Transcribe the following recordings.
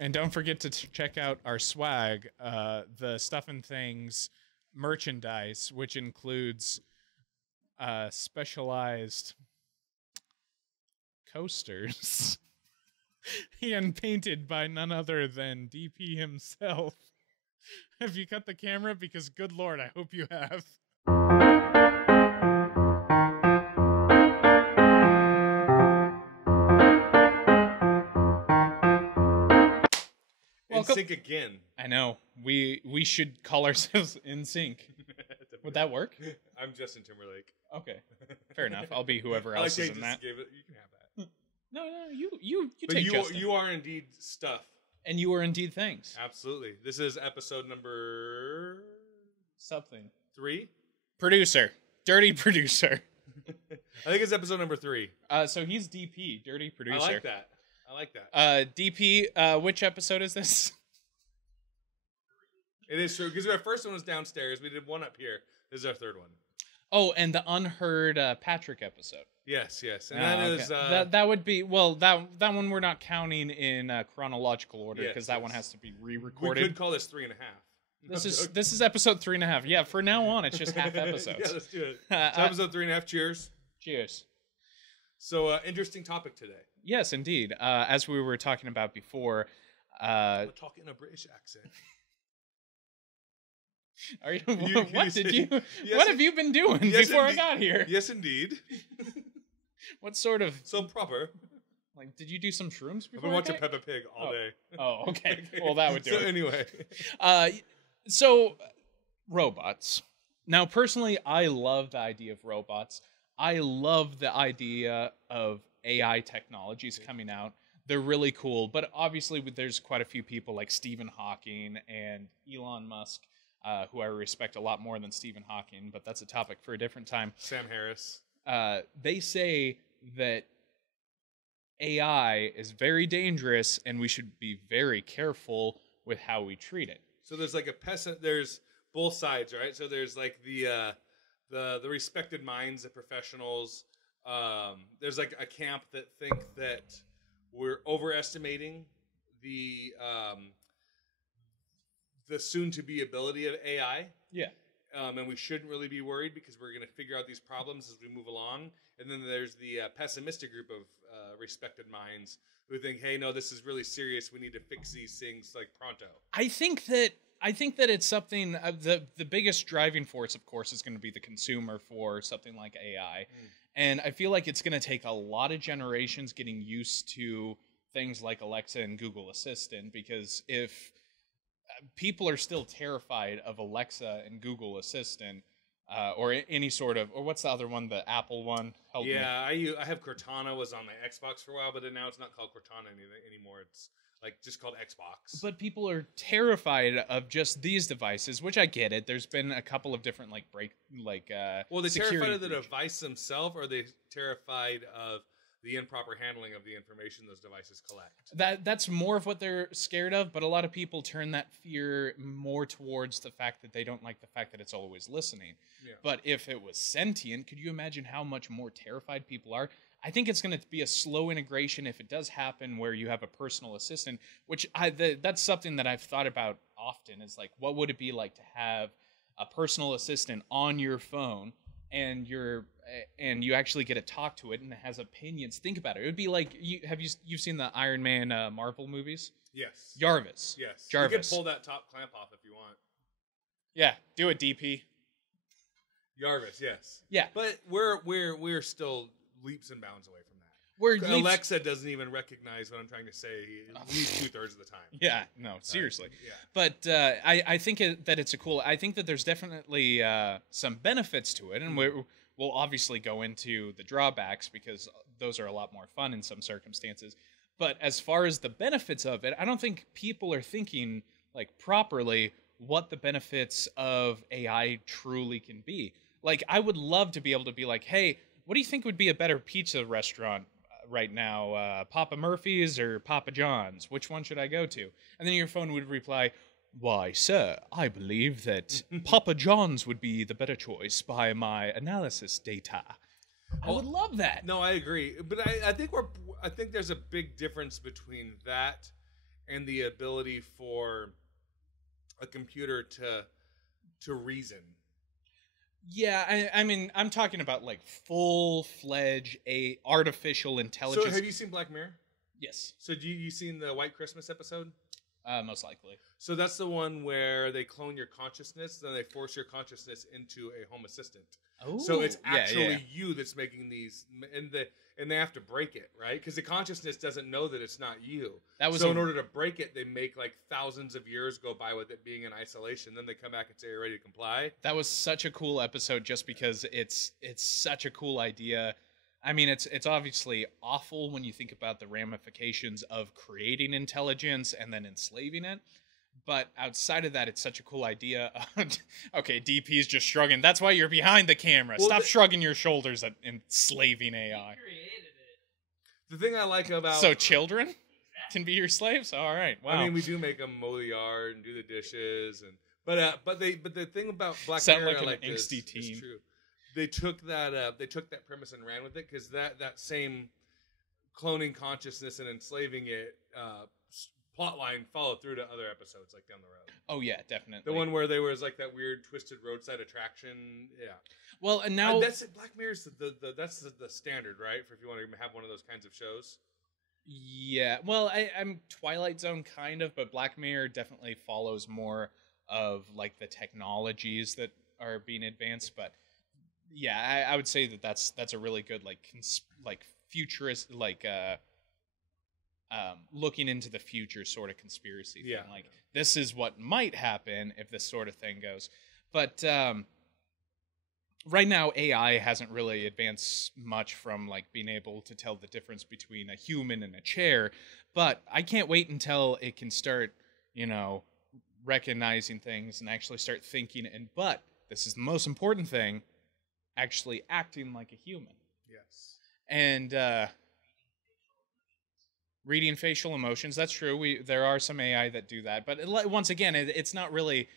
And don't forget to check out our swag, the Stuff and Things merchandise, which includes specialized coasters and painted by none other than DP himself. Have you cut the camera? Because good Lord, I hope you have. In sync again. I know. We should call ourselves In Sync. Would that work? I'm Justin Timberlake. Okay, fair enough. I'll be whoever else is in that. You can have that. No, you take Justin. You are indeed stuff. And you are indeed things. Absolutely. This is episode number... something. 3? Producer. Dirty producer. I think it's episode number 3. So he's DP, dirty producer. I like that. DP, which episode is this? It is true, because our first one was downstairs. We did one up here. This is our third one. Oh, and the unheard Patrick episode. Yes. And that is... that would be... Well, that one we're not counting in chronological order, because that one has to be re-recorded. We could call this 3.5. This is episode 3.5. Yeah, for now on, it's just half episodes. Yeah, let's do it. So episode 3.5. Cheers. Cheers. So, interesting topic today. Yes, indeed. As we were talking about before... we're talking in a British accent. Are you? What have you been doing before I got here? Yes, indeed. What sort of? So proper. Like, did you do some shrooms before? I've been watching Peppa Pig all day. Oh, okay. Well, that would do it. So anyway. So robots. Now, personally, I love the idea of robots. I love the idea of AI technologies coming out. They're really cool, but obviously there's quite a few people like Stephen Hawking and Elon Musk, who I respect a lot more than Stephen Hawking, but that's a topic for a different time. Sam Harris. They say that AI is very dangerous and we should be very careful with how we treat it. So there's like there's both sides, right? So there's like the respected minds, the professionals. There's like a camp that think that we're overestimating the soon-to-be ability of AI. Yeah. And we shouldn't really be worried because we're going to figure out these problems as we move along. And then there's the pessimistic group of respected minds who think, hey, no, this is really serious. We need to fix these things like pronto. I think that it's something, the biggest driving force, of course, is going to be the consumer for something like AI. And I feel like it's going to take a lot of generations getting used to things like Alexa and Google Assistant, because if people are still terrified of Alexa and Google Assistant, or any sort of, or what's the other one, the Apple one? Help me. I have Cortana, was on my Xbox for a while, but now it's not called Cortana anymore. It's like just called Xbox. But people are terrified of just these devices, which I get it. There's been a couple of different well, they're terrified of the device themselves, or are they terrified of the improper handling of the information those devices collect? That's more of what they're scared of, but a lot of people turn that fear more towards the fact that they don't like the fact that it's always listening. Yeah. But if it was sentient, could you imagine how much more terrified people are? I think it's going to be a slow integration if it does happen where you have a personal assistant, which that's something that I've thought about often, is like, what would it be like to have a personal assistant on your phone and you actually get to talk to it and it has opinions? Think about it. It would be like, you've seen the Iron Man Marvel movies? Yes. Jarvis. Yes. Jarvis. You can pull that top clamp off if you want. Yeah, do it, DP. Jarvis, yes. Yeah. But we're still leaps and bounds away from that. Alexa doesn't even recognize what I'm trying to say at least 2/3 of the time. Yeah, no, seriously. Yeah. But I think that it's I think that there's definitely some benefits to it, and we'll obviously go into the drawbacks because those are a lot more fun in some circumstances. But as far as the benefits of it, I don't think people are thinking like properly what the benefits of AI truly can be. Like, I would love to be able to be like, hey, what do you think would be a better pizza restaurant right now? Papa Murphy's or Papa John's? Which one should I go to? And then your phone would reply, why, sir, I believe that Papa John's would be the better choice by my analysis data. I would love that. No, I agree. But I think there's a big difference between that and the ability for a computer to reason. Yeah, I mean, I'm talking about like full-fledged artificial intelligence. So have you seen Black Mirror? Yes. So you seen the White Christmas episode? Most likely. So that's the one where they clone your consciousness, then they force your consciousness into a home assistant. Oh, so it's actually you that's making these, and they have to break it, right? Because the consciousness doesn't know that it's not you. In order to break it, they make like thousands of years go by with it being in isolation. Then they come back and say, "You're ready to comply." That was such a cool episode, just because it's such a cool idea. I mean, it's obviously awful when you think about the ramifications of creating intelligence and then enslaving it. But outside of that, it's such a cool idea. Okay, DP's just shrugging. That's why you're behind the camera. Well, Stop shrugging your shoulders at enslaving AI. The thing I like about So children can be your slaves? All right. Wow. I mean, we do make them mow the yard and do the dishes, but the thing about Black Sound Mirror like an I like angsty is teen. true. They took that premise and ran with it, because that same cloning consciousness and enslaving it plot line followed through to other episodes like down the road. Oh yeah, definitely. The one where there was like that weird twisted roadside attraction. Yeah. Well, and now that's it. Black Mirror's that's the standard, right? For if you want to have one of those kinds of shows. Yeah. Well, I'm Twilight Zone kind of, but Black Mirror definitely follows more of like the technologies that are being advanced. But yeah, I would say that's a really good like futurist looking into the future sort of conspiracy thing. Like this is what might happen if this sort of thing goes. But right now AI hasn't really advanced much from like being able to tell the difference between a human and a chair. But I can't wait until it can start, recognizing things and actually start thinking. But this is the most important thing, actually acting like a human. Yes. And reading facial emotions, that's true. There are some AI that do that, but once again, it's not really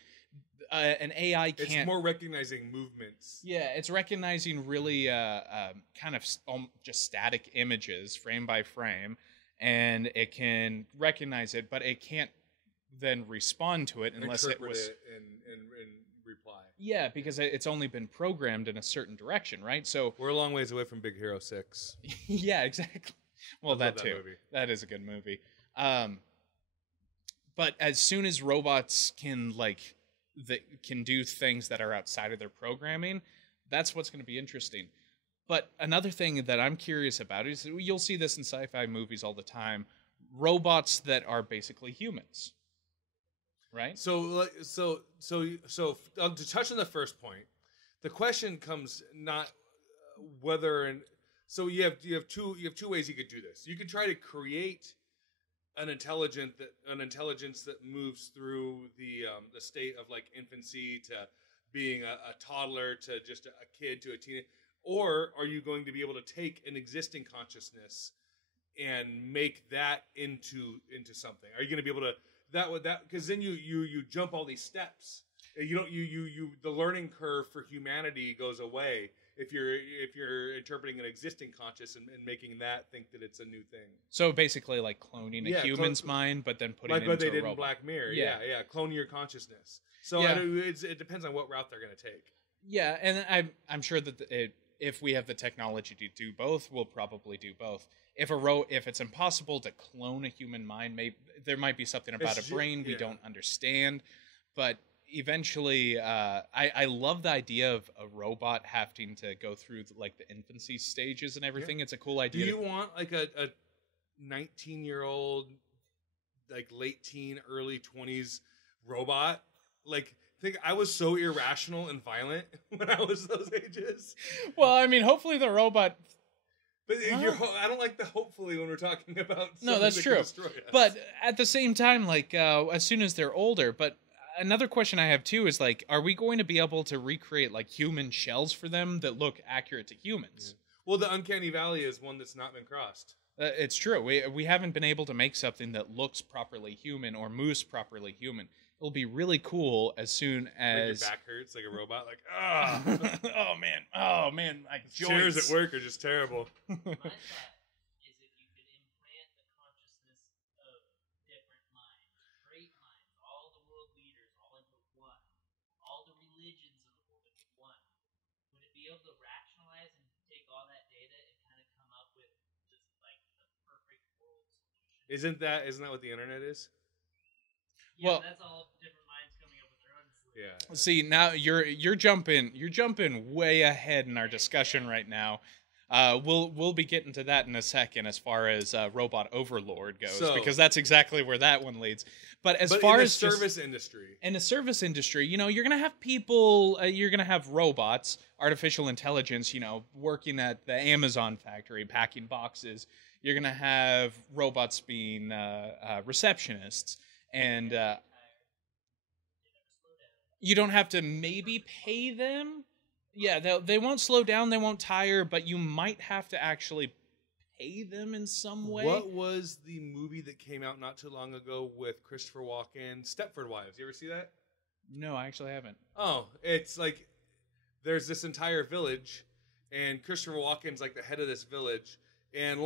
an AI can't. It's more recognizing movements. Yeah, it's recognizing really kind of just static images, frame by frame, and it can recognize it, but it can't then respond to it unless it was and reply. Yeah, because it's only been programmed in a certain direction, right? So we're a long ways away from Big Hero 6. Yeah, exactly. Well, that too. Movie. That is a good movie. But as soon as robots can can do things that are outside of their programming, that's what's going to be interesting. But another thing that I'm curious about is you'll see this in sci-fi movies all the time: robots that are basically humans, right? So to touch on the first point, the question comes not whether and. So you have two ways you could do this. You could try to create an intelligence that moves through the state of like infancy to being a toddler to just a kid to a teenager, or are you going to be able to take an existing consciousness and make that into something? Are you going to be able to that because then you jump all these steps. The learning curve for humanity goes away if you're interpreting an existing conscious and making that think that it's a new thing. So basically like cloning a human's mind, but then putting it into they a did robot. in Black Mirror. Yeah. Clone your consciousness. So it depends on what route they're going to take. Yeah, and I'm sure that if we have the technology to do both, we'll probably do both. If it's impossible to clone a human mind, there might be something about a brain we don't understand, but eventually, I love the idea of a robot having to go through the infancy stages and everything. Yeah. It's a cool idea. Do you want like a 19-year-old, like late teen, early 20s robot? Like, think I was so irrational and violent when I was those ages. Well, I mean, hopefully the robot. But I don't like the hopefully when we're talking about. No, that's true. But at the same time, as soon as they're older, but. Another question I have too is are we going to be able to recreate human shells for them that look accurate to humans? Yeah. Well, the uncanny valley is one that's not been crossed. It's true. We haven't been able to make something that looks properly human or moves properly human. It'll be really cool as soon as your back hurts like a robot. Oh man, chairs at work are just terrible. Isn't that what the internet is? Yeah, Well- that's all different minds coming up with their own solution. Yeah. See, now you're jumping way ahead in our discussion right now. We'll be getting to that in a second as far as robot overlord goes, So- because that's exactly where that one leads. But as But far in the as just- service industry, in the service industry, you're gonna have people, you're gonna have robots, artificial intelligence, working at the Amazon factory packing boxes. You're gonna have robots being receptionists, and you don't have to maybe pay them. Yeah, they won't slow down, they won't tire, but you might have to actually pay them in some way. what was the movie that came out not too long ago with Christopher Walken, Stepford Wives? You ever see that? No, I actually haven't. Oh, it's like there's this entire village, and Christopher Walken's like the head of this village. And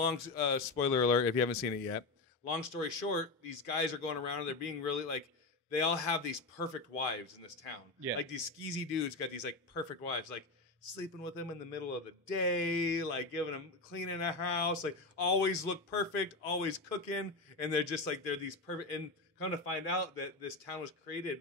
spoiler alert if you haven't seen it yet. Long story short, these guys are going around and they're being really like, they all have these perfect wives in this town. Yeah. Like these skeezy dudes got these like perfect wives, like sleeping with them in the middle of the day, like giving them cleaning a house, like always look perfect, always cooking, and they're just like they're these perfect. And come to find out that this town was created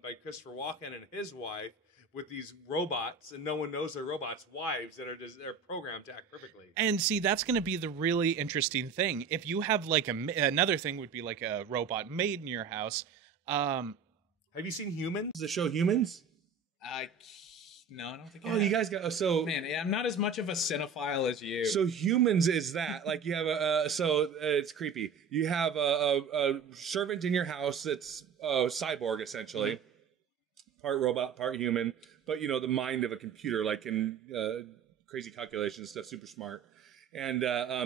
by Christopher Walken and his wife with these robots, and no one knows they're robots' wives that they're programmed to act perfectly. And see, that's going to be the really interesting thing. If you have like another thing would be like a robot maid in your house. Have you seen Humans? The show Humans? No, I don't think. Oh, you guys got so. Man, I'm not as much of a cinephile as you. So Humans is that like you have it's creepy. You have a servant in your house that's a cyborg essentially, part robot, part human, but the mind of a computer, like in crazy calculations stuff, super smart. And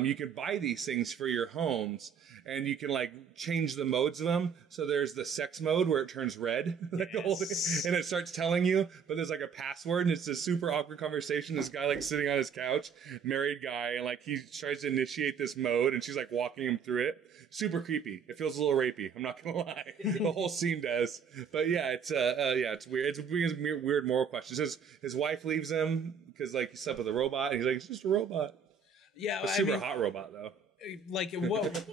you can buy these things for your homes, and you can like change the modes of them. So there's the sex mode where it turns red, like the whole thing, and it starts telling you. But there's like a password, and it's a super awkward conversation. This guy like sitting on his couch, married guy, and like he tries to initiate this mode, and she's like walking him through it. Super creepy. It feels a little rapey. I'm not gonna lie. The whole scene does. But yeah, it's weird. It's weird moral questions. His wife leaves him because like he slept with a robot, and he's like, it's just a robot. Yeah, A super hot robot though. Like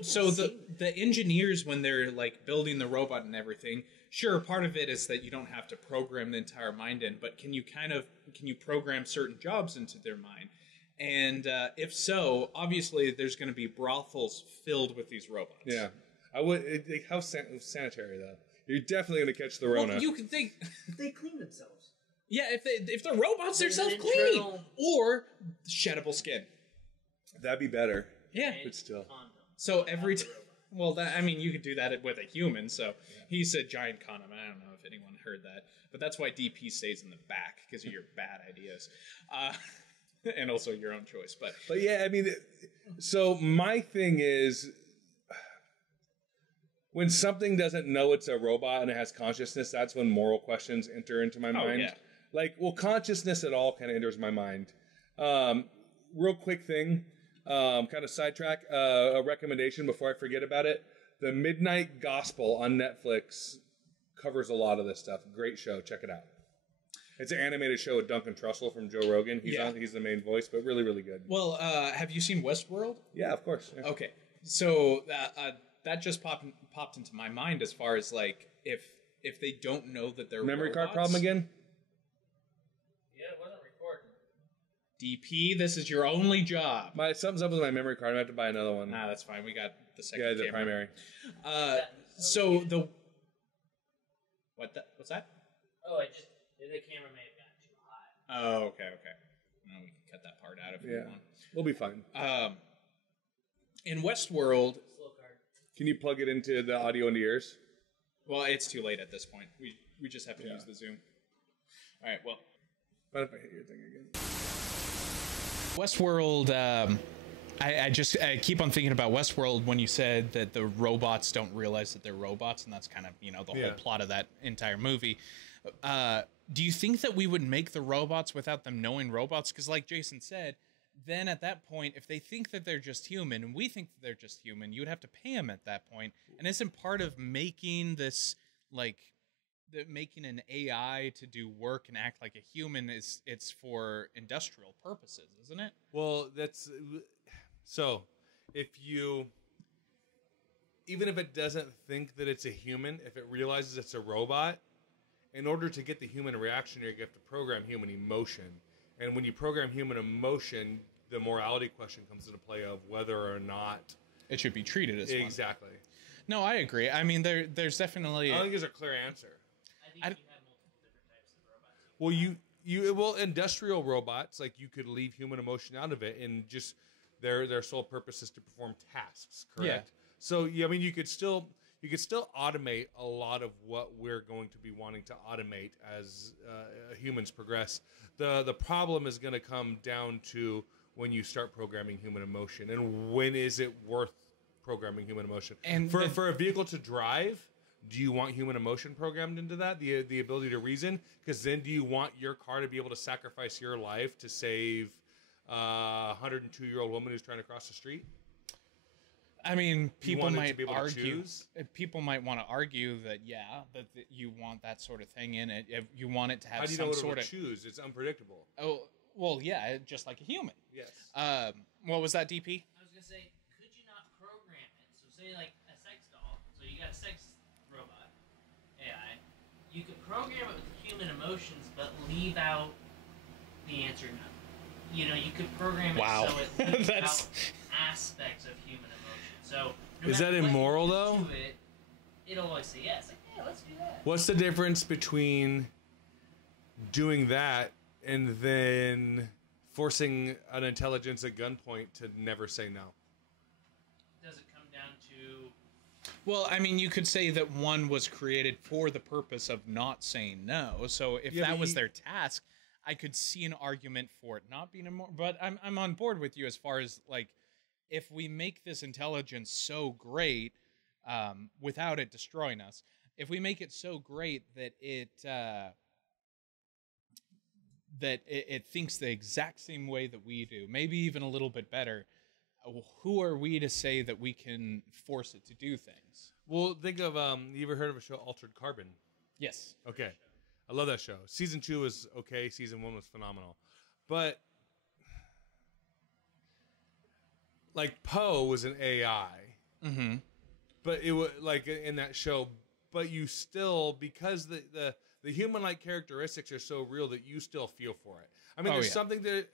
so the engineers, when they're like building the robot and everything, sure, part of it is that you don't have to program the entire mind in, but can you program certain jobs into their mind? And if so, obviously there's going to be brothels filled with these robots. Yeah, I would. How sanitary though? You're definitely going to catch the Rona. Well, you could think. They clean themselves. Yeah, if they're robots, they're There's an self-cleaning internal- or sheddable skin. That'd be better. Yeah. But still. Condom. So every time, well, you could do that with a human. So he said giant condom. I don't know if anyone heard that, but that's why DP stays in the back, because of your bad ideas, and also your own choice. But yeah, I mean, so my thing is, when something doesn't know it's a robot and it has consciousness, that's when moral questions enter into my mind. yeah. Like, well, consciousness at all kind of enters my mind. Real quick thing. Kind of sidetrack, a recommendation before I forget about it. The Midnight Gospel on Netflix covers a lot of this stuff. Great show. Check it out. It's an animated show with Duncan Trussell from Joe Rogan. He's the main voice, but really, really good. Well, have you seen Westworld? Yeah, of course. Yeah. Okay, so that just popped into my mind as far as like if they don't know that they're Memory robots. card problem again? Yeah, it wasn't recording. DP, this is your only job. Something's up with my memory card. I have to buy another one. Nah, that's fine. We got the second. Yeah, the camera. primary. So the what's that? Oh, the camera may have gotten too high. Oh, okay. Well, we can cut that part out if we want. We'll be fine. In Westworld, Slow card. Can you plug it into the audio into yours? well, it's too late at this point. We just have to use the Zoom. All right. Well, What if I hit your thing again? Westworld. I keep on thinking about Westworld when you said that the robots don't realize that they're robots, and that's kind of the whole plot of that entire movie. Do you think that we would make the robots without them knowing robots? Because like Jason said, then at that point, if they think that they're just human and we think that they're just human, you would have to pay them at that point. And isn't part of making this making an AI to do work and act like a human it's for industrial purposes, isn't it? Well, that's so. If you even if it doesn't think that it's a human, if it realizes it's a robot, in order to get the human reaction, you have to program human emotion. And when you program human emotion, the morality question comes into play of whether or not it should be treated as one. Exactly. No, I agree. I mean, there's definitely. I don't think there's a clear answer. I think you have multiple different types of robots. Well, industrial robots, like, you could leave human emotion out of it, and just their sole purpose is to perform tasks. Correct. Yeah. So I mean, you could still automate a lot of what we're going to be wanting to automate as humans progress. The problem is going to come down to when you start programming human emotion, and when is it worth programming human emotion? And for a vehicle to drive, do you want human emotion programmed into that? The ability to reason? Because then do you want your car to be able to sacrifice your life to save a 102-year-old woman who's trying to cross the street? I mean, people might argue. People might want to argue that that you want that sort of thing in it. If you want it to have How do you some know what sort it of choose? It's unpredictable. Oh, well, yeah, just like a human. Yes. What was that, DP? I was gonna say, could you not program it? So say like a sex doll. So you got a sex robot AI. You could program it with human emotions, but leave out the answer no. You know, you could program it so it leaves out aspects of human emotion. So no is that immoral though? It'll always say yes. Like, yeah, let's do that. What's the difference between doing that and then forcing an intelligence at gunpoint to never say no? Does it come down to... Well, I mean, you could say that one was created for the purpose of not saying no. So if that was their task, I could see an argument for it not being immoral. But I'm on board with you as far as, like, if we make this intelligence so great, without it destroying us, if we make it so great that it thinks the exact same way that we do, maybe even a little bit better, who are we to say that we can force it to do things? Well, think of, you ever heard of a show, Altered Carbon? Yes. Okay. I love that show. Season 2 was okay. Season 1 was phenomenal. But, like, Poe was an AI. Mm-hmm. But it was, like, in that show, but you still, because the human-like characteristics are so real that you still feel for it. I mean, there's something that...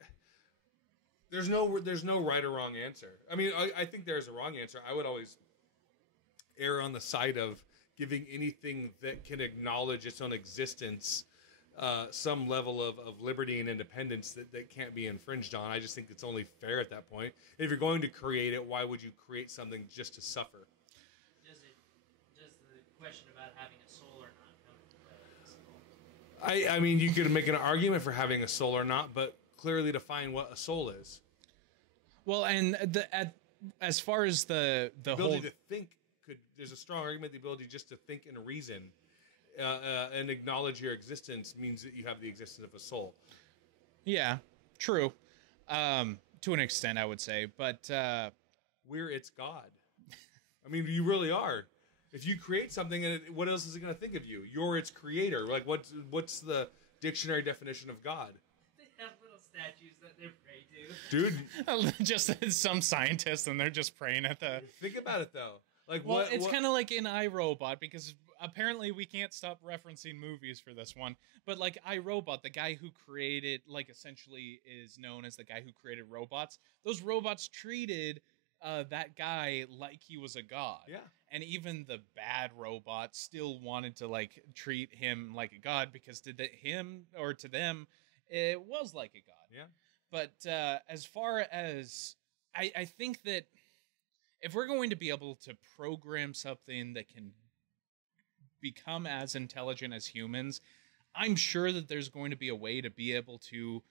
There's no right or wrong answer. I mean, I think there's a wrong answer. I would always err on the side of giving anything that can acknowledge its own existence some level of liberty and independence that can't be infringed on. I just think it's only fair at that point. If you're going to create it, why would you create something just to suffer? Does the question about having a soul or not come into play? I mean, you could make an argument for having a soul or not, but clearly define what a soul is. Well, and as far as the ability to think, there's a strong argument the ability just to think and reason and acknowledge your existence means that you have the existence of a soul. Yeah, true. To an extent, I would say, but we're its God. I mean, you really are. If you create something, and what else is it going to think of you? You're its creator. Like, what's the dictionary definition of God? They have little statues that they pray to. Dude. Just some scientists, and they're just praying at the... Think about it, though. Like, well, it's kind of like in iRobot, because apparently we can't stop referencing movies for this one. But like iRobot, the guy who created, like, essentially is known as the guy who created robots. Those robots treated that guy like he was a god. Yeah. And even the bad robots still wanted to, like, treat him like a god, because to them, it was like a god. Yeah. But as far as I think that if we're going to be able to program something that can become as intelligent as humans, I'm sure that there's going to be a way to be able to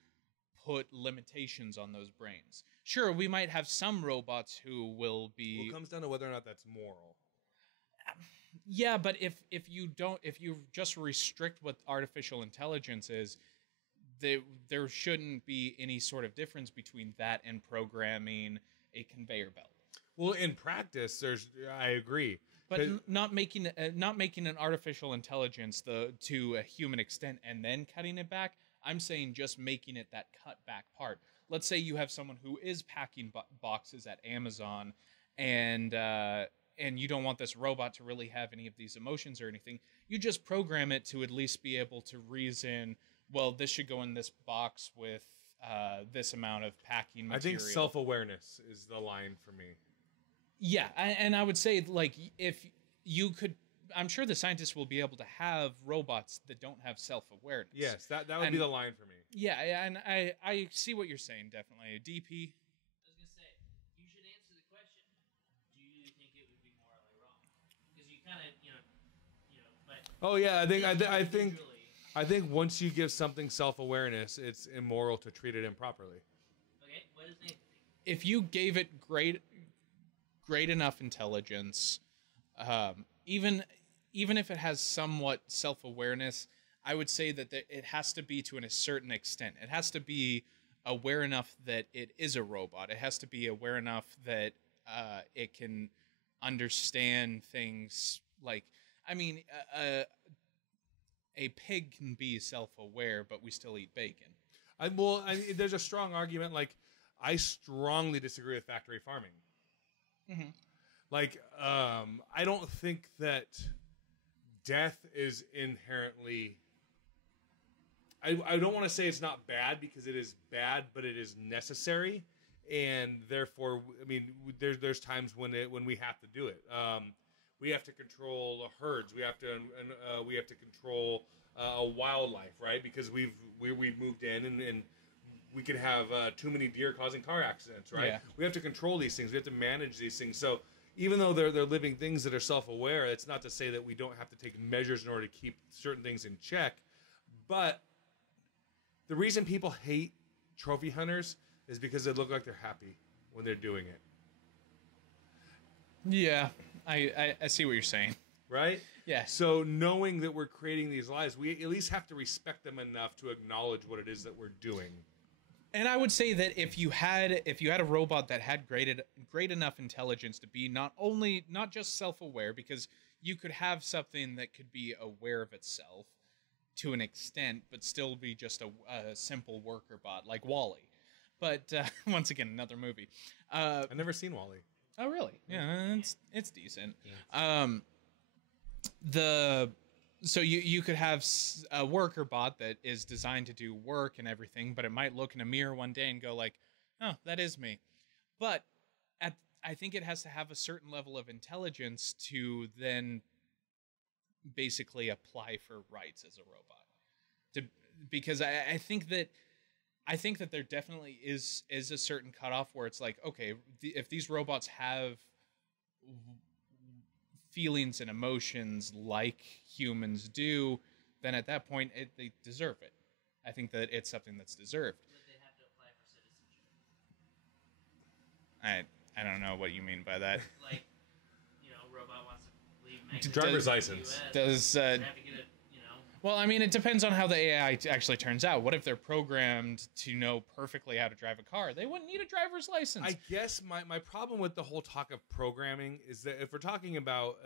put limitations on those brains. Sure, we might have some robots who will be... Well, it comes down to whether or not that's moral. Yeah, but if you just restrict what artificial intelligence is, there shouldn't be any sort of difference between that and programming a conveyor belt. Well, in practice, I agree, but not making an artificial intelligence to a human extent and then cutting it back. I'm saying just making it that cut back part. Let's say you have someone who is packing boxes at Amazon, and and you don't want this robot to really have any of these emotions or anything, you just program it to at least be able to reason, well, this should go in this box with this amount of packing material. I think self-awareness is the line for me. Yeah, and I would say, like, if you could, I'm sure the scientists will be able to have robots that don't have self-awareness. Yes, that would be the line for me. Yeah, and I see what you're saying, definitely. DP? I was gonna say, you should answer the question. Do you think it would be morally wrong? Because you kind of, but. Oh yeah, I think once you give something self-awareness, it's immoral to treat it improperly. Okay, what does Nathan think? If you gave it great enough intelligence, even if it has somewhat self-awareness, I would say that it has to be to a certain extent. It has to be aware enough that it is a robot. It has to be aware enough that it can understand things like, I mean, a pig can be self-aware, but we still eat bacon. There's a strong argument. Like, I strongly disagree with factory farming. Mm-hmm. Like, I don't think that death is inherently. I don't want to say it's not bad, because it is bad, but it is necessary, and therefore, I mean, there's times when we have to do it. We have to control herds. We have to control wildlife, right? Because we've moved in and we could have too many deer causing car accidents, right? Yeah. We have to control these things. We have to manage these things. So even though they're living things that are self-aware, it's not to say that we don't have to take measures in order to keep certain things in check. But the reason people hate trophy hunters is because they look like they're happy when they're doing it. Yeah, I see what you're saying. Right? Yeah. So knowing that we're creating these lives, we at least have to respect them enough to acknowledge what it is that we're doing. And I would say that if you had a robot that had great enough intelligence to be not just self-aware, because you could have something that could be aware of itself to an extent, but still be just a simple worker bot like Wall-E. But once again, another movie. I've never seen Wall-E. Oh, really? Yeah, it's decent. Yeah. So you could have a worker bot that is designed to do work and everything, but it might look in a mirror one day and go like, "Oh, that is me." But I think it has to have a certain level of intelligence to then basically apply for rights as a robot. Because I think that there definitely is a certain cutoff where it's like, okay, if these robots have feelings and emotions like humans do, then at that point they deserve it. I think that it's something that's deserved. But they have to apply for citizenship. I don't know what you mean by that. Like, robot wants to leave Mexico. Driver's license. Does They have to get it, Well, I mean, it depends on how the AI actually turns out. What if they're programmed to know perfectly how to drive a car? They wouldn't need a driver's license. I guess my problem with the whole talk of programming is that if we're talking about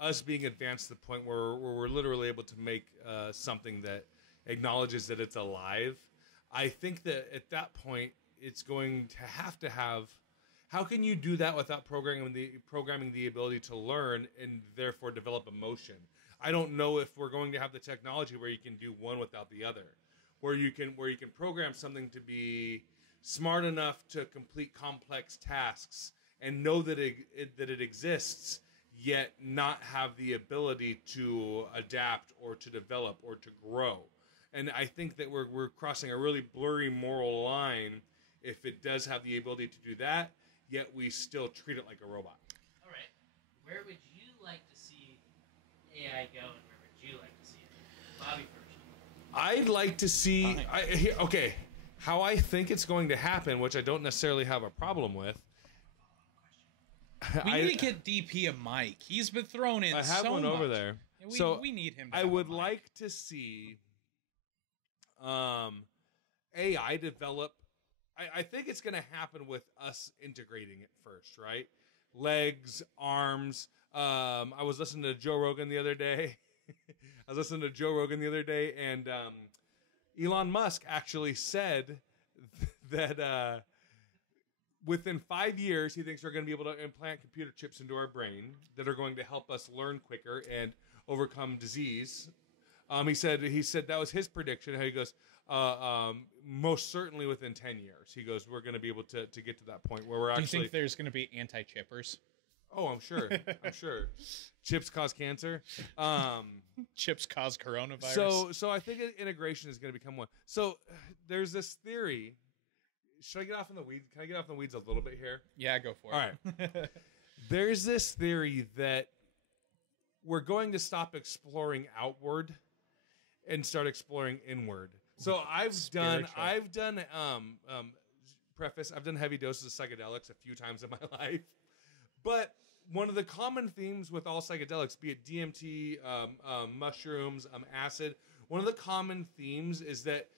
us being advanced to the point where we're literally able to make something that acknowledges that it's alive, I think that at that point it's going to have. How can you do that without programming the ability to learn and therefore develop emotion? I don't know if we're going to have the technology where you can do one without the other, where you can program something to be smart enough to complete complex tasks and know that it exists, yet not have the ability to adapt or to develop or to grow. And I think that we're crossing a really blurry moral line if it does have the ability to do that, yet we still treat it like a robot. All right. Where would you like to see AI go, and where would you like to see it? Bobby first. I'd like to see. How I think it's going to happen, which I don't necessarily have a problem with. We need to get DP a mic. He's been thrown in. I have so one much. over there. We need him. To I would like to see AI develop. I think it's going to happen with us integrating it first, right? Legs, arms. I was listening to Joe Rogan the other day. And Elon Musk actually said that within 5 years, he thinks we're going to be able to implant computer chips into our brain that are going to help us learn quicker and overcome disease. He said that was his prediction. How he goes, most certainly within 10 years. He goes, we're going to be able to get to that point where we're actually. Do you think there's going to be anti-chippers? Oh, I'm sure. I'm sure. Chips cause cancer. Chips cause coronavirus. So I think integration is going to become one. So there's this theory. Should I get off in the weeds? Can I get off in the weeds a little bit here? Yeah, go for it. All right. There's this theory that we're going to stop exploring outward and start exploring inward. So I've done heavy doses of psychedelics a few times in my life. But one of the common themes with all psychedelics, be it DMT, mushrooms, acid, one of the common themes is that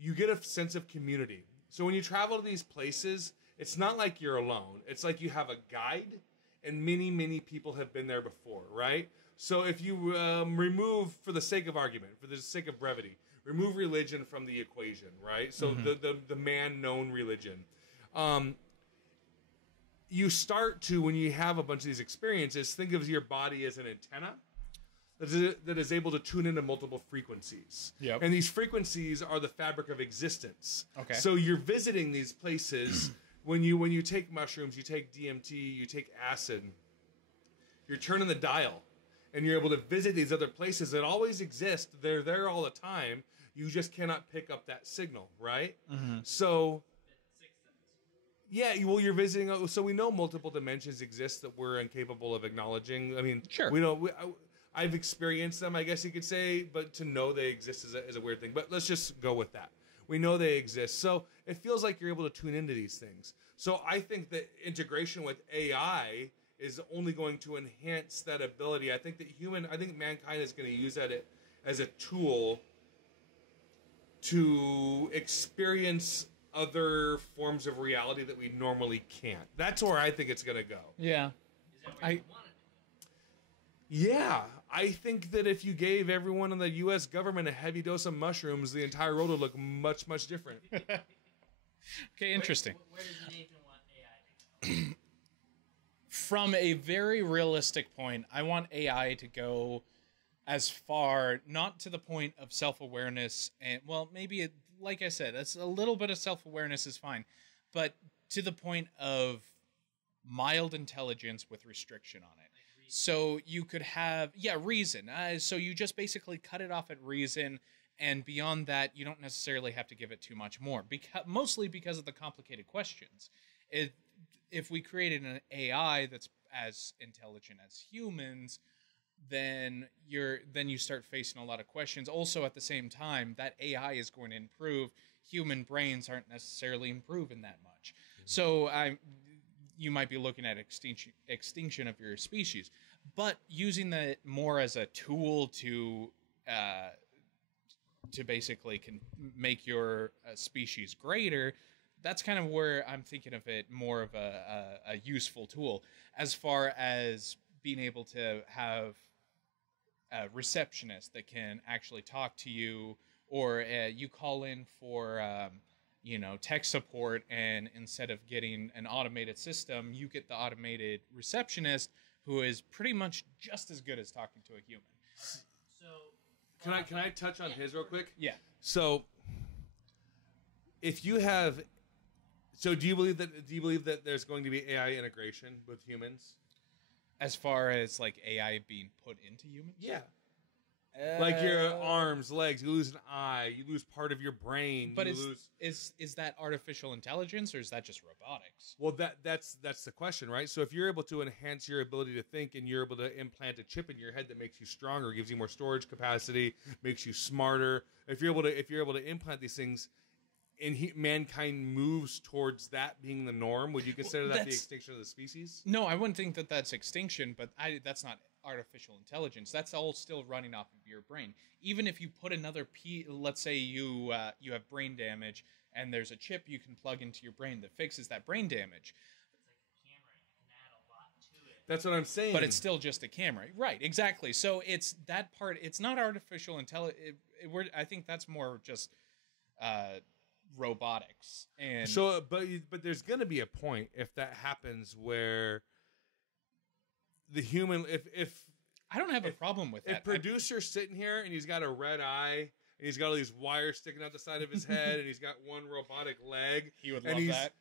you get a sense of community. So when you travel to these places, it's not like you're alone. It's like you have a guide, and many, many people have been there before, right? So if you remove, for the sake of argument, for the sake of brevity, remove religion from the equation, right? So the man-known religion. You start to, when you have a bunch of these experiences, think of your body as an antenna that is able to tune into multiple frequencies. Yep. And these frequencies are the fabric of existence. Okay. So you're visiting these places. When you take mushrooms, you take DMT, you take acid, you're turning the dial. And you're able to visit these other places that always exist. They're there all the time. You just cannot pick up that signal, right? Mm-hmm. So... yeah, well, you're visiting. So we know multiple dimensions exist that we're incapable of acknowledging. I mean, sure. I've experienced them, I guess you could say, but to know they exist is a weird thing. But let's just go with that. We know they exist. So it feels like you're able to tune into these things. So I think that integration with AI is only going to enhance that ability. I think mankind is going to use that as a tool to experience other forms of reality that we normally can't. That's where I think it's going to go. Yeah. Is that where you want it? Yeah. I think that if you gave everyone in the U.S. government a heavy dose of mushrooms, the entire world would look much, much different. Okay, interesting. Where does Nathan want AI to go? From a very realistic point, I want AI to go as far, not to the point of self-awareness, and, well, maybe, like I said, that's a little bit of self-awareness is fine, but to the point of mild intelligence with restriction on it. So you could have, reason. So you just basically cut it off at reason, and beyond that, you don't necessarily have to give it too much more, mostly because of the complicated questions. If we created an AI that's as intelligent as humans, then you start facing a lot of questions. Also, at the same time, that AI is going to improve. Human brains aren't necessarily improving that much. So you might be looking at extinction of your species, but using that more as a tool to basically make your species greater. That's kind of where I'm thinking of it more of a useful tool, as far as being able to have a receptionist that can actually talk to you, or you call in for tech support, and instead of getting an automated system, you get the automated receptionist who is pretty much just as good as talking to a human. Right. So Can I touch on his real quick? Yeah. So if you have, do you believe that there's going to be AI integration with humans? As far as like AI being put into humans? Yeah. Like your arms, legs, you lose an eye, you lose part of your brain. But is that artificial intelligence, or is that just robotics? Well, that's the question, right? So if you're able to enhance your ability to think, and you're able to implant a chip in your head that makes you stronger, gives you more storage capacity, makes you smarter. If you're able to implant these things, and mankind moves towards that being the norm, would you consider that the extinction of the species? No, I wouldn't think that that's extinction, but that's not artificial intelligence. That's all still running off of your brain. Even if you put another let's say you have brain damage, and there's a chip you can plug into your brain that fixes that brain damage. it's like a camera. You can add a lot to it. That's what I'm saying. But it's still just a camera. Right, exactly. So it's that part. It's not artificial intelligence. I think that's more just robotics. And so, but there's going to be a point if that happens where the human, if I don't have a problem with that. If producer's sitting here and he's got a red eye and he's got all these wires sticking out the side of his head and he's got one robotic leg, he would and love he's that.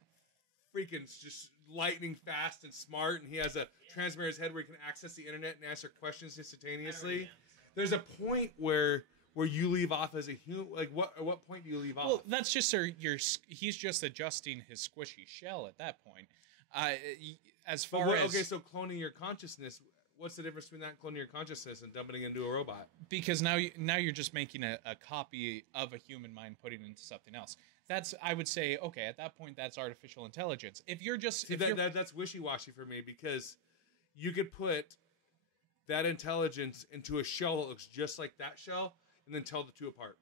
freaking just lightning fast and smart, and he has a transmitter in his head where he can access the internet and answer questions instantaneously. There's a point where you leave off as a human. Like, at what point do you leave off? Well, that's just he's just adjusting his squishy shell at that point. As far as okay, so cloning your consciousness. What's the difference between that and cloning your consciousness and dumping it into a robot? Because now you're just making a copy of a human mind, putting it into something else. I would say, okay, at that point, that's artificial intelligence. If you're just... that's wishy-washy for me, because you could put that intelligence into a shell that looks just like that shell and then tell the two apart.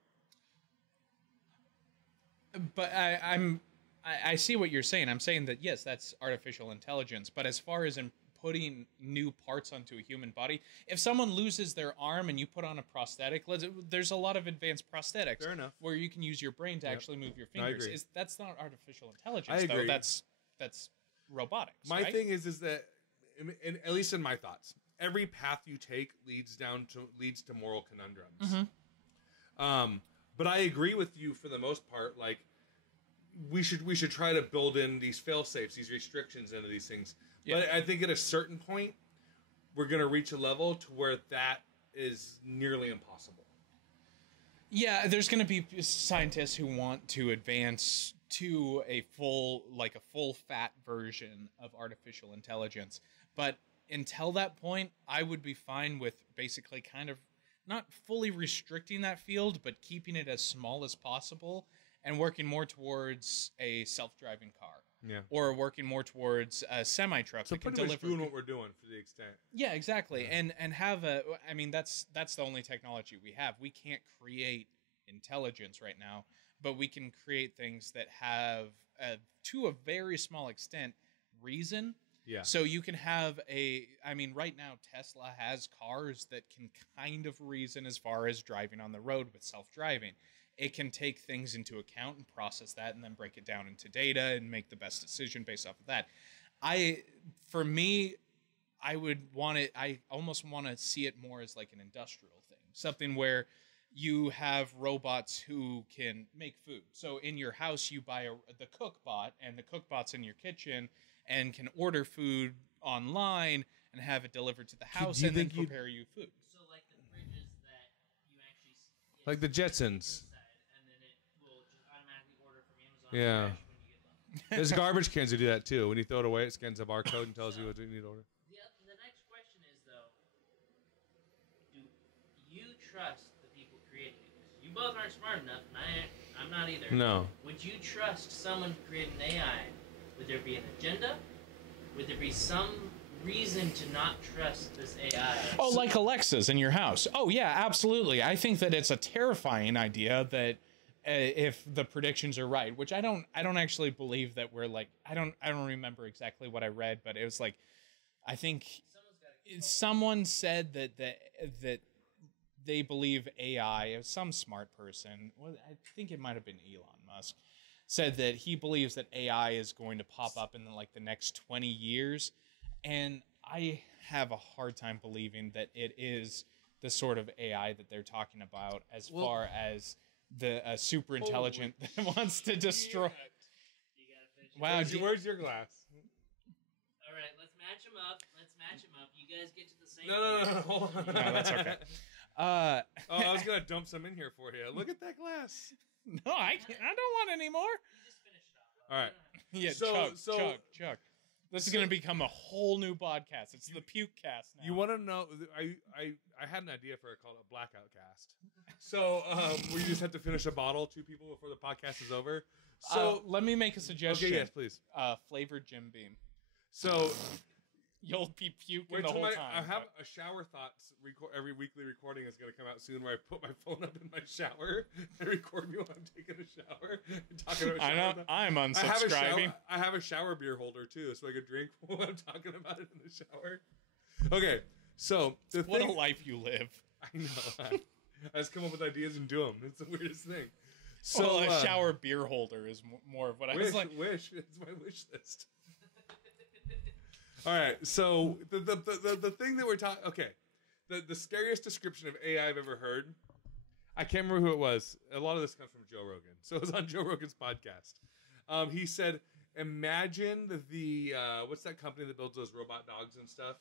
But I see what you're saying. I'm saying that, yes, that's artificial intelligence. But as far as putting new parts onto a human body, if someone loses their arm and you put on a prosthetic, there's a lot of advanced prosthetics. Fair enough. Where you can use your brain to actually move your fingers. I agree. That's not artificial intelligence, I agree. though. That's robotics. My right? thing is that, at least in my thoughts, every path you take leads to moral conundrums. Mm-hmm. But I agree with you for the most part. Like, we should try to build in these fail safes, these restrictions into these things. Yeah. But I think at a certain point, we're going to reach a level to where that is nearly impossible. Yeah, there's going to be scientists who want to advance to a full fat version of artificial intelligence. But until that point, I would be fine with basically kind of not fully restricting that field, but keeping it as small as possible and working more towards a self-driving car. Yeah. Or working more towards a semi-truck that can deliver. So pretty much doing what we're doing for the extent. Yeah, exactly. Yeah. And have that's the only technology we have. We can't create intelligence right now, but we can create things that have, to a very small extent, reason. Yeah. So you can have right now Tesla has cars that can kind of reason as far as driving on the road with self-driving. It can take things into account and process that and then break it down into data and make the best decision based off of that. I almost want to see it more as like an industrial thing. Something where you have robots who can make food. So in your house, you buy the cookbot, and the cookbot's in your kitchen and can order food online and have it delivered to the house and then prepare you food. So like the fridges that you actually... Like the Jetsons. Yeah. There's garbage cans that do that too. When you throw it away, it scans a barcode and tells you what you need to order. The next question is, though, do you trust the people creating it? You both aren't smart enough, and I'm not either. No. Would you trust someone creating AI? Would there be an agenda? Would there be some reason to not trust this AI? Oh, like Alexa's in your house. Oh, yeah, absolutely. I think that it's a terrifying idea that... if the predictions are right, which I don't actually believe that we're like, I don't remember exactly what I read, but it was like, I think someone said that they believe AI, some smart person, I think it might have been Elon Musk, said that he believes that AI is going to pop up in the next 20 years. And I have a hard time believing that it is the sort of AI that they're talking about as far as the super intelligent that wants to destroy. You gotta finish. Wow, where's your glass? All right, let's match them up. You guys get to the same. No, hold on. No, that's okay. I was gonna dump some in here for you. Look at that glass. No, I don't want any more. You just finished it off. All right. Yeah, chug. This is going to become a whole new podcast. It's the puke cast now. You want to know? I had an idea for it called a blackout cast. So we just have to finish a bottle, 2 people before the podcast is over. So let me make a suggestion. Okay, yes, please. Flavored Jim Beam. So you'll be puking the whole time. I have a shower thoughts. Every weekly recording is going to come out soon, where I put my phone up in my shower and record me while I'm taking a shower and talking about shower. I'm unsubscribing. I have a shower beer holder too, so I could drink while I'm talking about it in the shower. Okay, so what a life you live. I know. I just come up with ideas and do them. It's the weirdest thing. So a shower beer holder is more of what I was like. Wish. It's my wish list. All right. So the thing that we're talking. Okay. The scariest description of AI I've ever heard. I can't remember who it was. A lot of this comes from Joe Rogan. So it was on Joe Rogan's podcast. He said, imagine the what's that company that builds those robot dogs and stuff?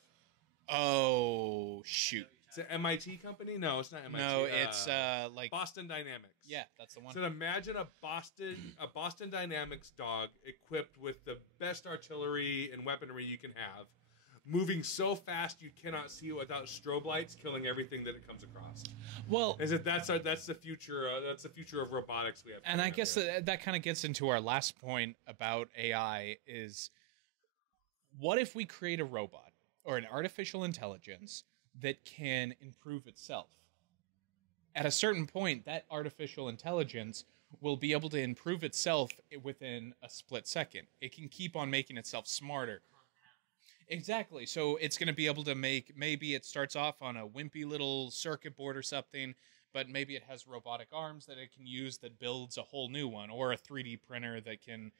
Oh, shoot. It's an MIT company? No, it's not MIT. No, it's like Boston Dynamics. Yeah, that's the one. So imagine a Boston Dynamics dog equipped with the best artillery and weaponry you can have, moving so fast you cannot see it without strobe lights, killing everything that it comes across. Well, that's the future. That's the future of robotics we have. And I guess that kind of gets into our last point about AI is, what if we create a robot or an artificial intelligence that can improve itself? At a certain point, that artificial intelligence will be able to improve itself within a split second. It can keep on making itself smarter. Exactly. So it's going to be able to maybe it starts off on a wimpy little circuit board or something, but maybe it has robotic arms that it can use that builds a whole new one, or a 3D printer that can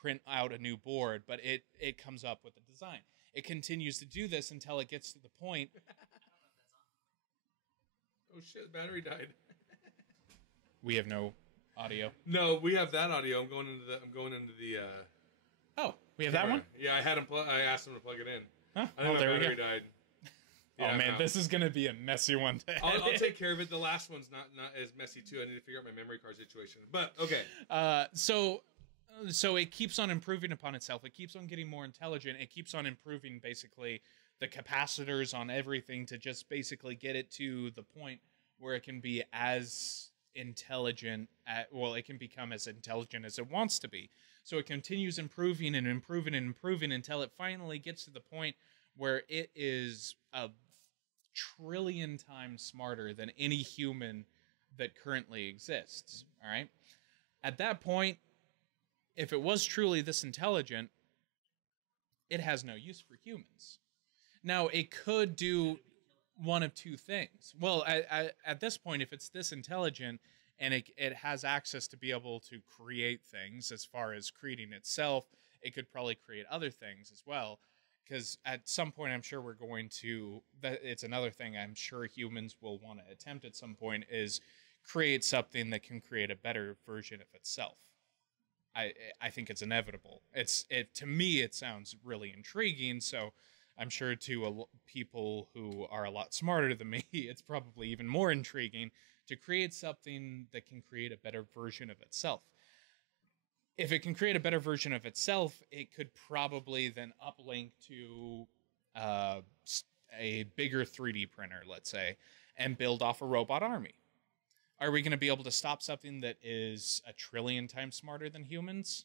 print out a new board, but it comes up with a design. It continues to do this until it gets to the point. Oh shit, the battery died. We have no audio. No, we have that audio. I'm going into the Oh, we have camera. that one? Yeah, I asked him to plug it in. Huh? I think my there we battery go. died. Oh man, this is going to be a messy one to I'll take care of it. The last one's not as messy too. I need to figure out my memory card situation. But okay. So it keeps on improving upon itself. It keeps on getting more intelligent. It keeps on improving basically the capacitors on everything to just basically get it to the point where it can be as intelligent. It can become as intelligent as it wants to be. So it continues improving and improving and improving until it finally gets to the point where it is a trillion times smarter than any human that currently exists. All right. At that point, if it was truly this intelligent, it has no use for humans. Now, it could do one of two things. Well, at this point, if it's this intelligent and it has access to be able to create things as far as creating itself, it could probably create other things as well. Because at some point, I'm sure we're going to, it's another thing I'm sure humans will want to attempt at some point, is create something that can create a better version of itself. I think it's inevitable. To me, it sounds really intriguing. So I'm sure to people who are a lot smarter than me, it's probably even more intriguing to create something that can create a better version of itself. If it can create a better version of itself, it could probably then uplink to a bigger 3D printer, let's say, and build off a robot army. Are we going to be able to stop something that is a trillion times smarter than humans?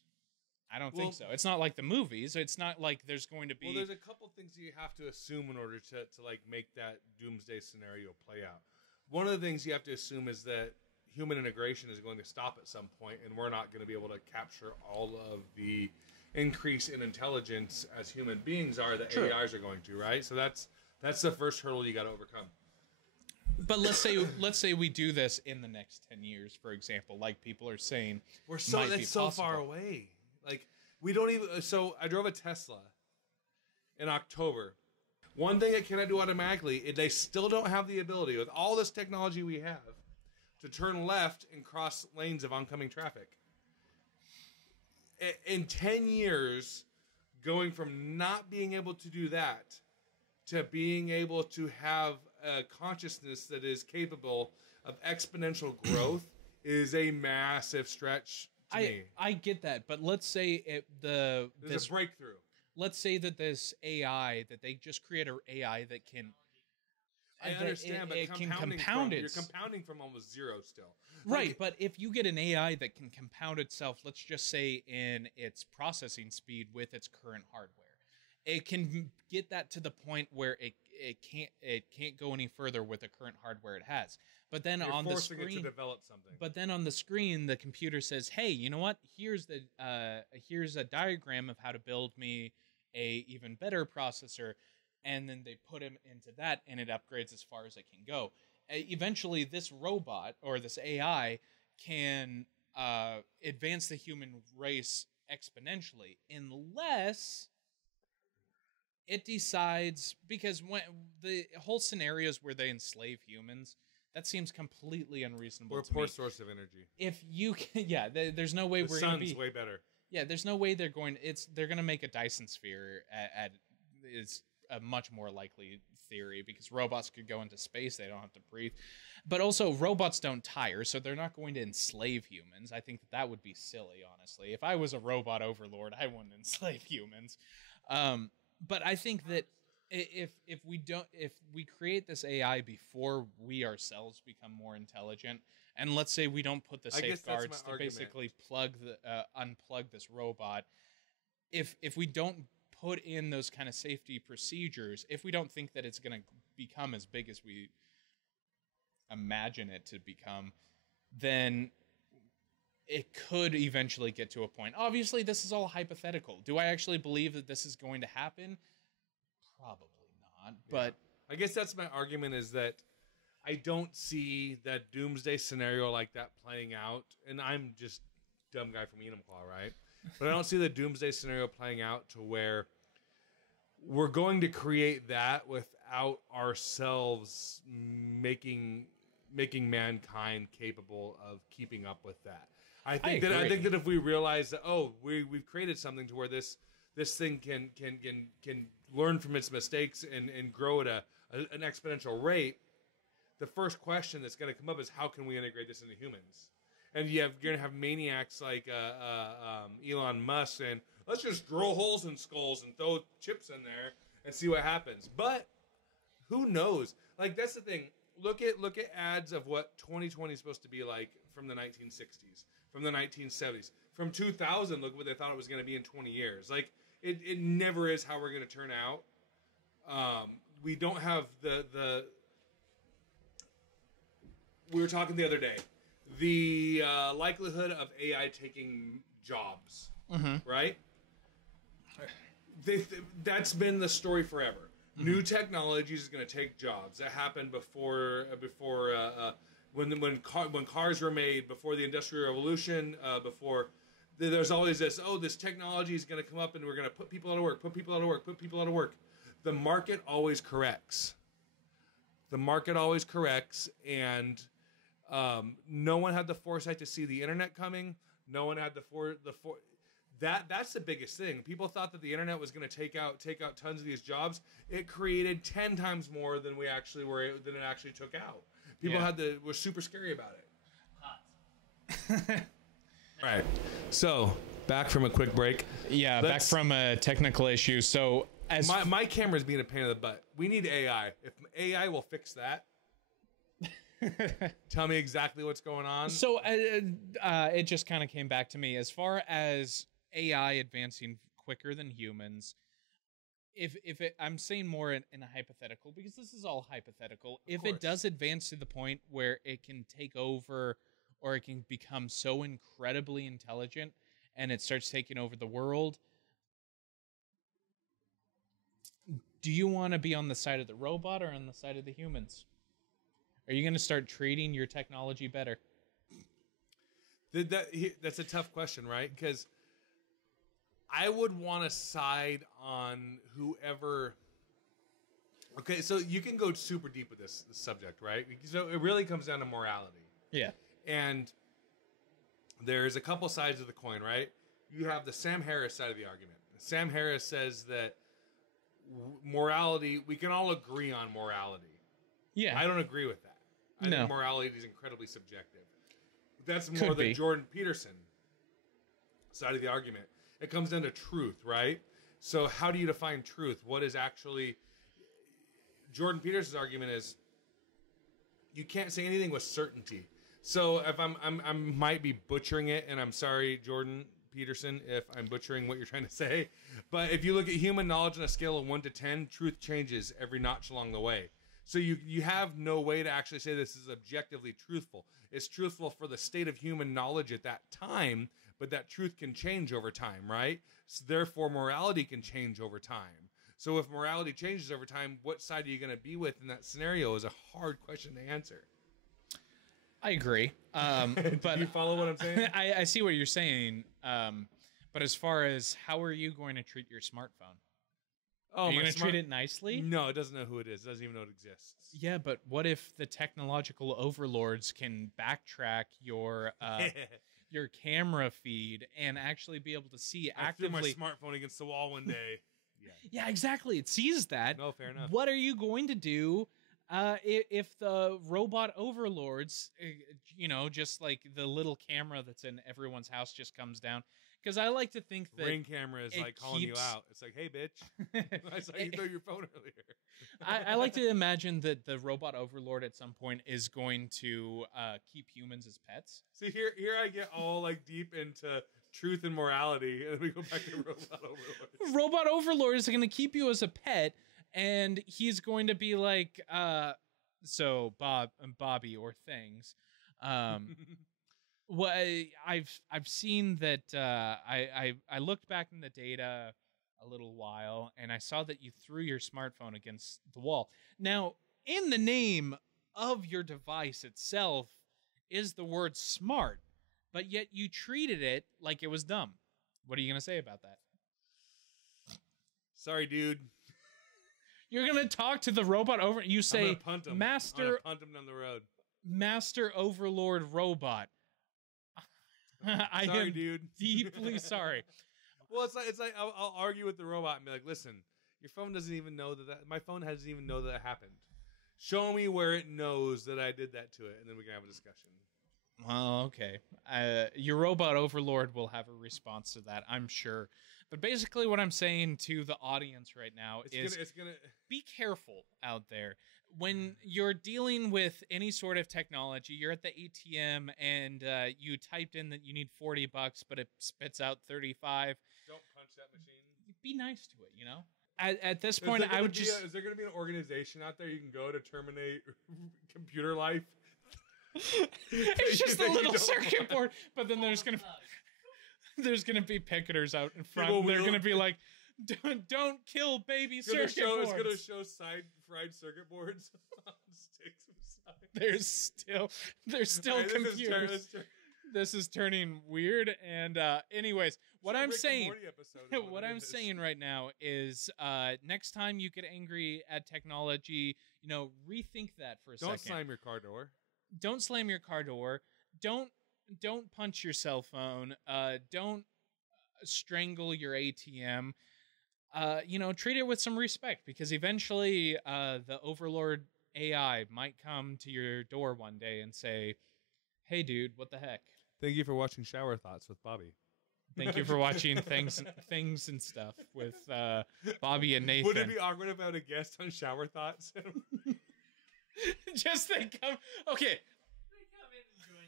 I don't think so. It's not like the movies. It's not like there's going to be... Well, there's a couple things that you have to assume in order to like make that doomsday scenario play out. One of the things you have to assume is that human integration is going to stop at some point, and we're not going to be able to capture all of the increase in intelligence as human beings are that True. AIs are going to, right? So that's the first hurdle you got to overcome. But let's say we do this in the next 10 years, for example, like people are saying. That's so far away. Like, we don't even... So I drove a Tesla in October. One thing it cannot do automatically, they still don't have the ability, with all this technology we have, to turn left and cross lanes of oncoming traffic. In 10 years, going from not being able to do that to being able to have a consciousness that is capable of exponential growth is a massive stretch to me. I get that, but let's say There's a breakthrough. Let's say that this AI, that they just create an AI that can... I understand, but you're compounding from almost zero still. Right, but if you get an AI that can compound itself, let's just say in its processing speed with its current hardware, it can get that to the point where it can't go any further with the current hardware it has. But then You're on the forcing screen, it to develop something. But then on the screen, the computer says, "Hey, you know what? Here's a diagram of how to build me a even better processor." And then they put him into that, and it upgrades as far as it can go. Eventually, this robot or this AI can advance the human race exponentially, unless it decides, because when the whole scenarios where they enslave humans, that seems completely unreasonable. We're a to poor me. source of energy. If you can, yeah, there's no way The we're going to sun's be way better. Yeah, there's no way they're going. They're going to make a Dyson sphere is a much more likely theory, because robots could go into space. They don't have to breathe, but also robots don't tire, so they're not going to enslave humans. I think that would be silly, honestly. If I was a robot overlord, I wouldn't enslave humans. But I think that if we create this AI before we ourselves become more intelligent, and let's say we don't put the safeguards to basically unplug this robot, if we don't put in those kind of safety procedures, if we don't think that it's going to become as big as we imagine it to become, then it could eventually get to a point. Obviously, this is all hypothetical. Do I actually believe that this is going to happen? Probably not. But I guess that's my argument, is that I don't see that doomsday scenario like that playing out. And I'm just dumb guy from Enumclaw, right? But I don't see the doomsday scenario playing out to where we're going to create that without ourselves making mankind capable of keeping up with that. I think that if we realize that, we've created something to where this thing can learn from its mistakes and grow at an exponential rate, the first question that's going to come up is, how can we integrate this into humans? And you're going to have maniacs like Elon Musk saying, let's just drill holes in skulls and throw chips in there and see what happens. But who knows? Like, that's the thing. Look at ads of what 2020 is supposed to be like from the 1960s, from the 1970s, from 2000. Look what they thought it was going to be in 20 years. Like, it never is how we're going to turn out. We don't have the. We were talking the other day, the likelihood of AI taking jobs, right? That's been the story forever. New technologies is going to take jobs. That happened before when cars were made, before the Industrial Revolution, before there's always this technology is going to come up and we're going to put people out of work, put people out of work. The market always corrects. And no one had the foresight to see the internet coming. No one had that's the biggest thing. People thought that the internet was going to take out tons of these jobs. It created 10 times more than it actually took out. People were super scary about it. All right. So, back from a quick break. Yeah, back from a technical issue. So, as my camera's being a pain in the butt. We need AI. If AI will fix that, tell me exactly what's going on. So, it just kind of came back to me as far as AI advancing quicker than humans. I'm saying more in a hypothetical, because this is all hypothetical. If it does advance to the point where it can take over, or it can become so incredibly intelligent and it starts taking over the world, do you want to be on the side of the robot or on the side of the humans? Are you going to start treating your technology better? That's a tough question, right? Because I would want to side on whoever. Okay, so you can go super deep with this subject, right? So it really comes down to morality. Yeah. And there's a couple sides of the coin, right? You have the Sam Harris side of the argument. Sam Harris says that morality, we can all agree on morality. Yeah. I don't agree with that. I think morality is incredibly subjective. That's more the Jordan Peterson side of the argument. It comes down to truth, right? So how do you define truth? What is actually... Jordan Peterson's argument is you can't say anything with certainty. So if I might be butchering it, and I'm sorry, Jordan Peterson, if I'm butchering what you're trying to say. But if you look at human knowledge on a scale of 1 to 10, truth changes every notch along the way. So you have no way to actually say this is objectively truthful. It's truthful for the state of human knowledge at that time, but that truth can change over time, right? So therefore, morality can change over time. So if morality changes over time, what side are you going to be with in that scenario is a hard question to answer. I agree. But you follow what I'm saying? I see what you're saying. But as far as how are you going to treat your smartphone? Oh, are you my going to treat it nicely? No, it doesn't know who it is. It doesn't even know it exists. Yeah, but what if the technological overlords can backtrack your your camera feed and actually be able to see actively? I threw my smartphone against the wall one day. Yeah, exactly. It sees that. No, fair enough. What are you going to do if the robot overlords, just like the little camera that's in everyone's house just comes down? Because I like to think that Ring camera is like calling you out. It's like, hey, bitch, I saw you throw your phone earlier. I like to imagine that the robot overlord at some point is going to keep humans as pets. See, here I get all like deep into truth and morality, and then we go back to robot overlords. Robot overlord is going to keep you as a pet, and he's going to be like, so Bobby or things. Well, I've seen that. I looked back in the data a little while, and I saw that you threw your smartphone against the wall. Now, in the name of your device itself is the word smart, but yet you treated it like it was dumb. What are you gonna say about that? Sorry, dude. You're gonna talk to the robot over. You say, punt him. Master, punt him down the road. Master Overlord Robot. I Sorry, am dude. deeply sorry. Well, it's like I'll argue with the robot and be like, listen, your phone doesn't even know that my phone doesn't even know that happened. Show me where it knows that I did that to it, and then we can have a discussion. Well, okay. Your robot overlord will have a response to that, I'm sure. But basically what I'm saying to the audience right now is be careful out there. When you're dealing with any sort of technology, you're at the ATM and you typed in that you need $40, but it spits out 35. Don't punch that machine. Be nice to it, At this point, I would just... Is there going to be an organization out there you can go to terminate computer life? It's just a little circuit board, but then there's gonna be picketers out in front. They're gonna be like, "Don't kill baby circuit boards." It's gonna show fried circuit boards on sticks beside. There's still right, computers. This is turning weird. And anyways, what I'm saying right now is, next time you get angry at technology, rethink that for a second. Don't slam your car door. Don't slam your car door. Don't punch your cell phone. Don't strangle your ATM. Treat it with some respect, because eventually the overlord AI might come to your door one day and say, "Hey, dude, what the heck?" Thank you for watching Shower Thoughts with Bobby. Thank you for watching things and stuff with Bobby and Nathan. Would it be awkward if I had a guest on Shower Thoughts? Just they come. Okay. They come in and join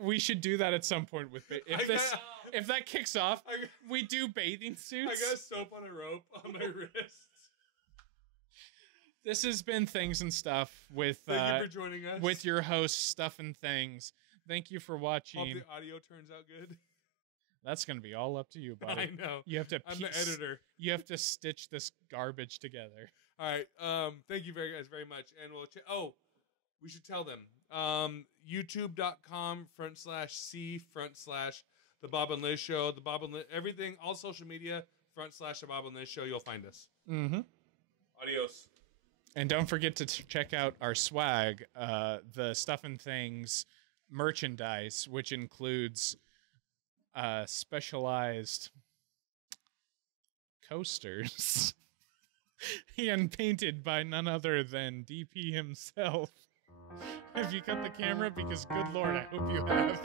you. We should do that at some point with if that kicks off, we do bathing suits. I got soap on a rope on my wrist. This has been Things and Stuff with Thank you for joining us. With your host Stuff and Things. Thank you for watching. Hope the audio turns out good. That's gonna be all up to you, buddy. I know. You have to. I'm the editor. You have to stitch this garbage together. All right. Thank you guys very much, and we'll. We should tell them. YouTube.com/C/ The Bob and Liz Show. The Bob and Liz, everything, all social media /The Bob and Liz Show. You'll find us. Mm-hmm. Adios. And don't forget to check out our swag, the Stuff and Things merchandise, which includes specialized coasters and painted by none other than DP himself. Have you cut the camera? Because good Lord, I hope you have.